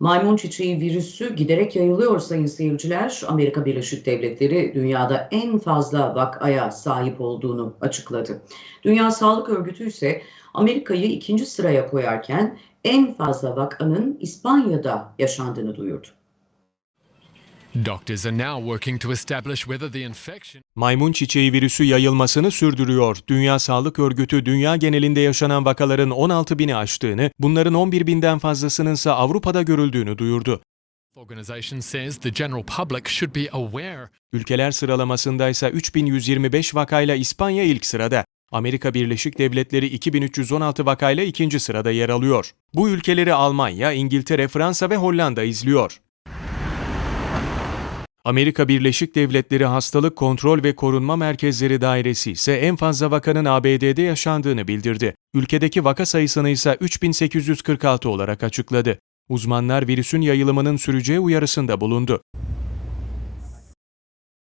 Maymun çiçeği virüsü giderek yayılıyor sayın seyirciler. Amerika Birleşik Devletleri dünyada en fazla vakaya sahip olduğunu açıkladı. Dünya Sağlık Örgütü ise Amerika'yı ikinci sıraya koyarken en fazla vakanın İspanya'da yaşandığını duyurdu. Doctors are now working to establish whether the infection Maymun çiçeği virüsü yayılmasını sürdürüyor. Dünya Sağlık Örgütü dünya genelinde yaşanan vakaların 16 bini aştığını, bunların 11 binden fazlasının ise Avrupa'da görüldüğünü duyurdu. organization says the general public should be aware Ülkeler sıralamasında ise 3125 vakayla İspanya ilk sırada. Amerika Birleşik Devletleri 2316 vakayla ikinci sırada yer alıyor. Bu ülkeleri Almanya, İngiltere, Fransa ve Hollanda izliyor. Amerika Birleşik Devletleri Hastalık Kontrol ve Korunma Merkezleri Dairesi ise en fazla vakanın ABD'de yaşandığını bildirdi. Ülkedeki vaka sayısını ise 3846 olarak açıkladı. Uzmanlar virüsün yayılımının süreceği uyarısında bulundu.